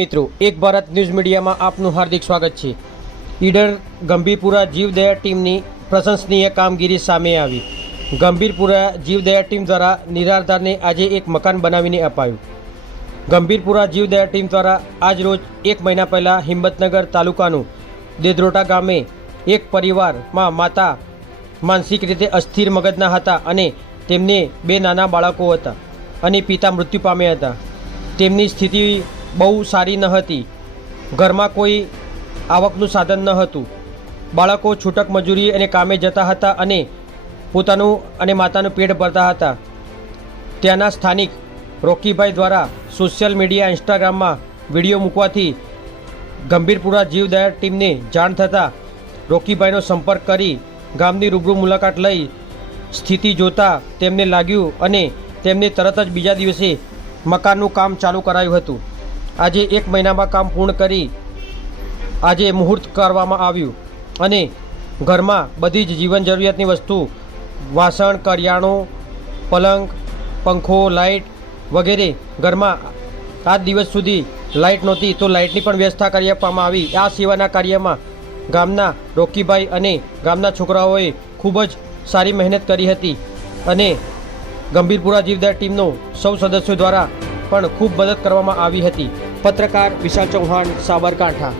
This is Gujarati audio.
મિત્રો, એક ભારત ન્યૂઝ મીડિયામાં આપનું હાર્દિક સ્વાગત છે. ઈડર ગંભીરપુરા જીવદયા ટીમની પ્રશંસનીય કામગીરી સામે આવી. ગંભીરપુરા જીવદયા ટીમ દ્વારા નિરાધારને આજે એક મકાન બનાવીને અપાયું. ગંભીરપુરા જીવદયા ટીમ દ્વારા આજ રોજ એક મહિના પહેલાં હિંમતનગર તાલુકાનું દેદરોટા ગામે એક પરિવારમાં માતા માનસિક રીતે અસ્થિર મગજના હતા અને તેમને બે નાના બાળકો હતા અને પિતા મૃત્યુ પામ્યા હતા. તેમની સ્થિતિ બહુ સારી ન હતી. ઘરમાં કોઈ આવકનું સાધન ન હતું. બાળકો છૂટક મજૂરી અને કામે જતા હતા અને પોતાનું અને માતાનું પેટ ભરતા હતા. ત્યાંના સ્થાનિક રોકીભાઈ દ્વારા સોશિયલ મીડિયા, ઇન્સ્ટાગ્રામમાં વીડિયો મૂકવાથી ગંભીરપુરા જીવદયા ટીમને જાણ થતાં રોકીભાઈનો સંપર્ક કરી ગામની રૂબરૂ મુલાકાત લઈ સ્થિતિ જોતા તેમને લાગ્યું અને તેમને તરત જ બીજા દિવસે મકાનનું કામ ચાલુ કરાયું હતું. આજે એક મહિનામાં કામ પૂર્ણ કરી આજે મુહૂર્ત કરવામાં આવ્યું. અને ઘરમાં બધી જ જીવન જરૂરિયાતની વસ્તુ, વાસણ, કરિયાણું, પલંગ, પંખો, લાઇટ વગેરે ઘરમાં આજ દિવસ સુધી લાઇટ નહોતી તો લાઇટની પણ વ્યવસ્થા કરી આપવામાં આવી. આ સેવાના કાર્યમાં ગામના રોકીભાઈ અને ગામના છોકરાઓએ ખૂબ જ સારી મહેનત કરી હતી અને ગંભીરપુરા જીવદાર ટીમનો સૌ સદસ્યો દ્વારા પણ ખૂબ મદદ કરવામાં આવી હતી. પત્રકાર વિશાલ ચૌહાણ સાબરકાંઠા.